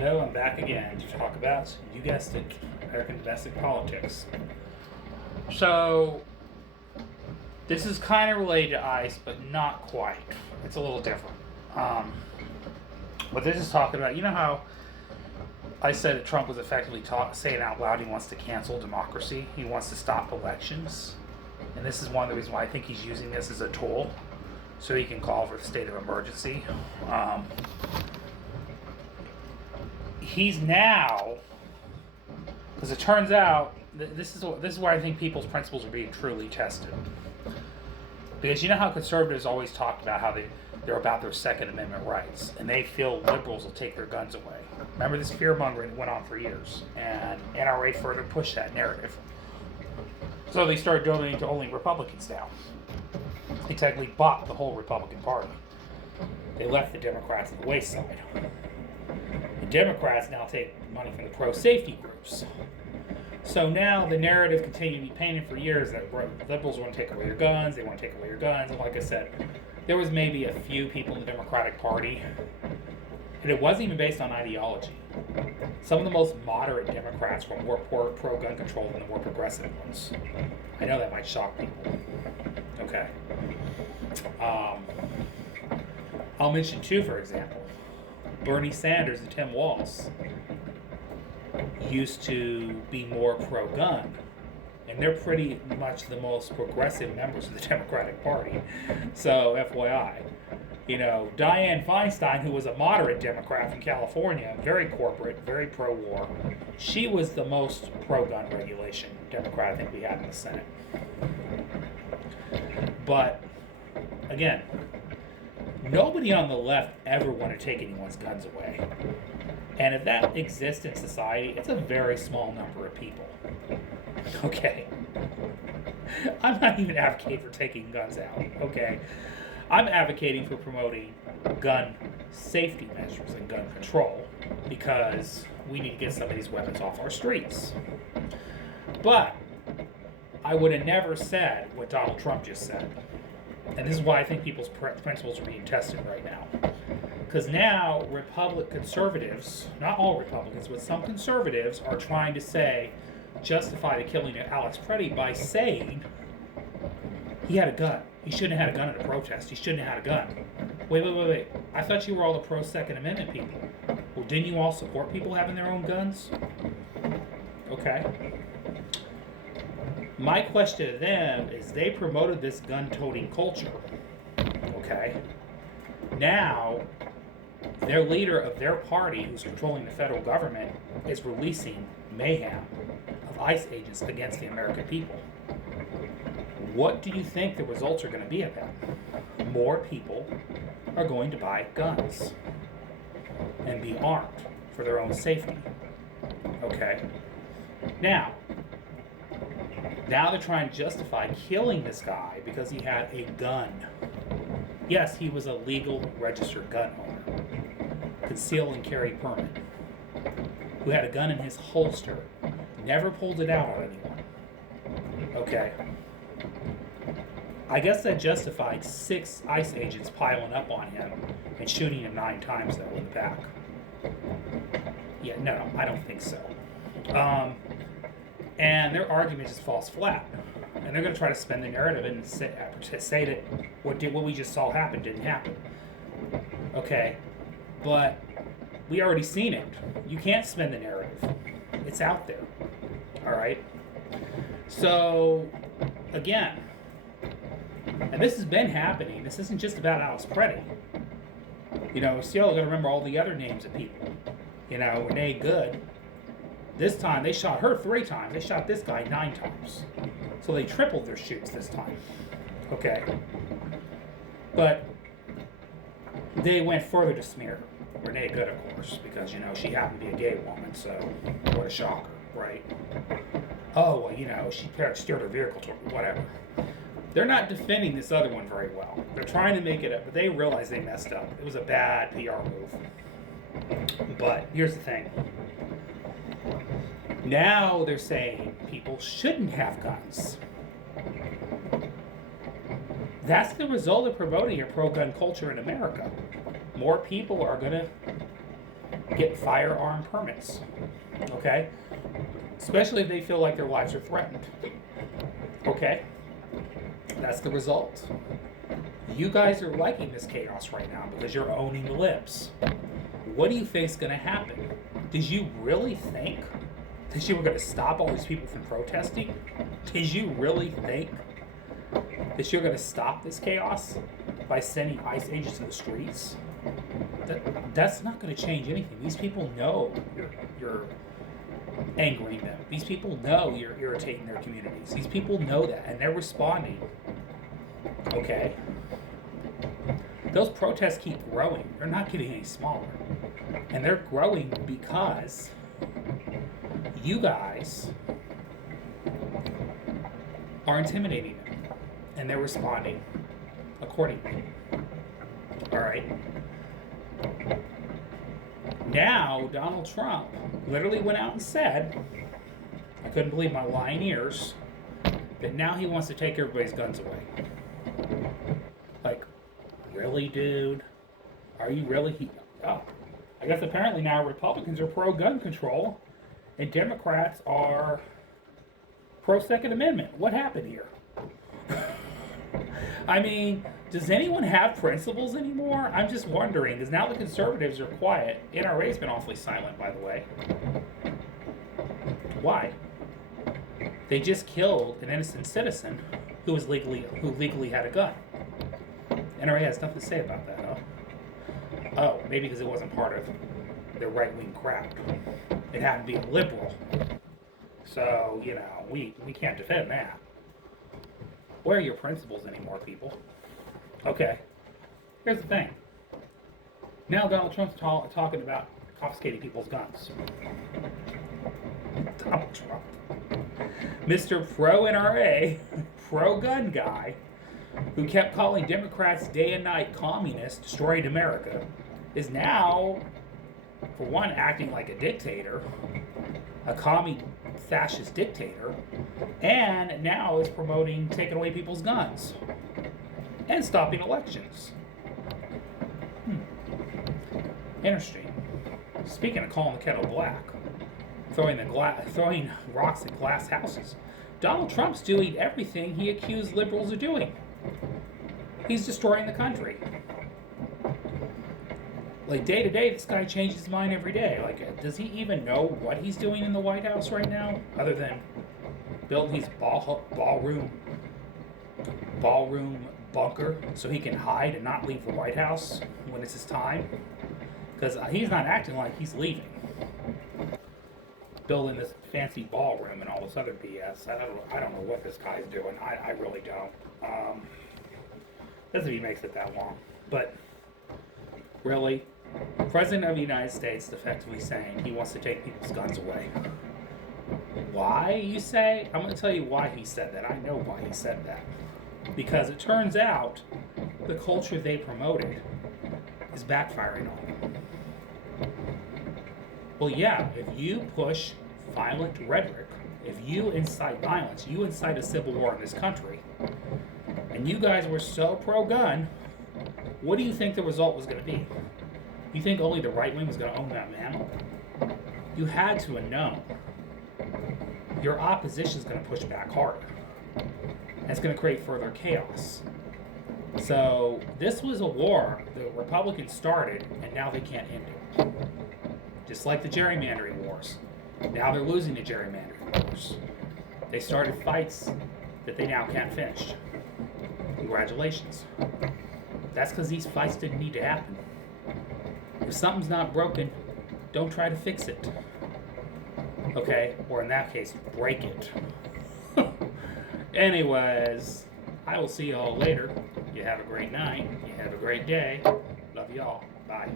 Hello, I'm back again to talk about, you guessed it, American domestic politics. So, this is kind of related to ICE, but not quite. It's a little different. What this is talking about, you know how I said that Trump was effectively saying out loud he wants to cancel democracy, he wants to stop elections, and this is one of the reasons why I think he's using this as a tool, so he can call for a state of emergency. He's now, because it turns out this is where I think people's principles are being truly tested. Because you know how conservatives always talked about how they're about their Second Amendment rights, and they feel liberals will take their guns away. Remember, this fear mongering went on for years, and NRA further pushed that narrative. So they started donating to only Republicans now. They technically bought the whole Republican Party. They left the Democrats at the wayside. The Democrats now take money from the pro-safety groups. So now the narrative continued to be painted for years that liberals want to take away your guns, they want to take away your guns, and like I said, there was maybe a few people in the Democratic Party, and it wasn't even based on ideology. Some of the most moderate Democrats were more pro-gun control than the more progressive ones. I know that might shock people. Okay. I'll mention two, for example. Bernie Sanders and Tim Walz used to be more pro-gun, and they're pretty much the most progressive members of the Democratic Party. So, FYI. You know, Dianne Feinstein, who was a moderate Democrat from California, very corporate, very pro-war, she was the most pro-gun regulation Democrat I think we had in the Senate. But, again, nobody on the left ever wanted to take anyone's guns away. And if that exists in society, it's a very small number of people. Okay? I'm not even advocating for taking guns out, okay? I'm advocating for promoting gun safety measures and gun control because we need to get some of these weapons off our streets. But I would have never said what Donald Trump just said. And this is why I think people's principles are being tested right now. Because now conservatives, not all Republicans, but some conservatives are trying to justify the killing of Alex Preddy by saying he had a gun. He shouldn't have had a gun at a protest. He shouldn't have had a gun. Wait. I thought you were all the pro-Second Amendment people. Well, didn't you all support people having their own guns? Okay. My question to them is they promoted this gun-toting culture. Okay. Now, their leader of their party, who's controlling the federal government, is releasing mayhem of ICE agents against the American people. What do you think the results are going to be of that? More people are going to buy guns and be armed for their own safety. Okay? Now they're trying to justify killing this guy because he had a gun. Yes, he was a legal registered gun owner, conceal and carry permit, who had a gun in his holster, never pulled it out on anyone. Okay. I guess that justified 6 ICE agents piling up on him and shooting him 9 times though in the back. Yeah, no, I don't think so. And their argument just falls flat. And they're going to try to spin the narrative and say that what we just saw happen didn't happen. Okay, but we already seen it. You can't spin the narrative. It's out there. All right? So, again, and this has been happening. This isn't just about Alex Preddy. You know, still got to remember all the other names of people. You know, Renee Good. This time, they shot her 3 times. They shot this guy 9 times. So they tripled their shoots this time. Okay. But they went further to smear her. Renee Good, of course, because, you know, she happened to be a gay woman, so what a shocker, right? Oh, well, you know, she steered her vehicle to whatever. They're not defending this other one very well. They're trying to make it up, but they realize they messed up. It was a bad PR move. But here's the thing. Now they're saying people shouldn't have guns. That's the result of promoting a pro-gun culture in America. More people are going to get firearm permits. Okay? Especially if they feel like their lives are threatened. Okay? That's the result. You guys are liking this chaos right now because you're owning the libs. What do you think is going to happen? Did you really think that you were going to stop all these people from protesting? Did you really think that you're going to stop this chaos by sending ICE agents to the streets? That's not going to change anything. These people know you're angering them. These people know you're irritating their communities. These people know that, and they're responding. Okay? Those protests keep growing. They're not getting any smaller. And they're growing because you guys are intimidating them. And they're responding accordingly. Alright? Now, Donald Trump literally went out and said, I couldn't believe my lying ears, that now he wants to take everybody's guns away. Like, really, dude? Are you really? Oh, I guess apparently now Republicans are pro-gun control and Democrats are pro-Second Amendment. What happened here? I mean, does anyone have principles anymore? I'm just wondering, because now the conservatives are quiet. NRA's been awfully silent, by the way. Why? They just killed an innocent citizen who legally had a gun. NRA has nothing to say about that, huh? Oh, maybe because it wasn't part of their right-wing crowd. It happened to be a liberal. So, you know, we can't defend that. Where are your principles anymore, people? Okay, here's the thing. Now Donald Trump's talking about confiscating people's guns. Donald Trump. Mr. Pro-NRA, pro-gun guy, who kept calling Democrats day and night communists, destroying America, is now, for one, acting like a dictator, a commie fascist dictator, and now is promoting taking away people's guns and stopping elections. Interesting. Speaking of calling the kettle black, throwing rocks at glass houses, Donald Trump's doing everything he accused liberals of doing. He's destroying the country. Like, day to day, this guy changes his mind every day. Like, does he even know what he's doing in the White House right now, other than building his ballroom bunker so he can hide and not leave the White House when it's his time? Because he's not acting like he's leaving. Building this fancy ballroom and all this other BS. I don't know what this guy's doing. I really don't. Doesn't if he makes it that long. But really, the President of the United States is effectively saying he wants to take people's guns away. Why, you say? I'm going to tell you why he said that. I know why he said that. Because it turns out the culture they promoted is backfiring on them. Well, yeah, if you push violent rhetoric, if you incite violence, you incite a civil war in this country, and you guys were so pro-gun, what do you think the result was going to be? You think only the right wing was going to own that mantle? You had to have known. Your opposition is going to push back harder. And it's going to create further chaos. So this was a war the Republicans started, and now they can't end it. Just like the gerrymandering wars. Now they're losing the gerrymandering wars. They started fights that they now can't finish. Congratulations. That's because these fights didn't need to happen. If something's not broken, don't try to fix it. Okay? Or in that case, break it. Anyways, I will see y'all later. You have a great night. You have a great day. Love y'all. Bye.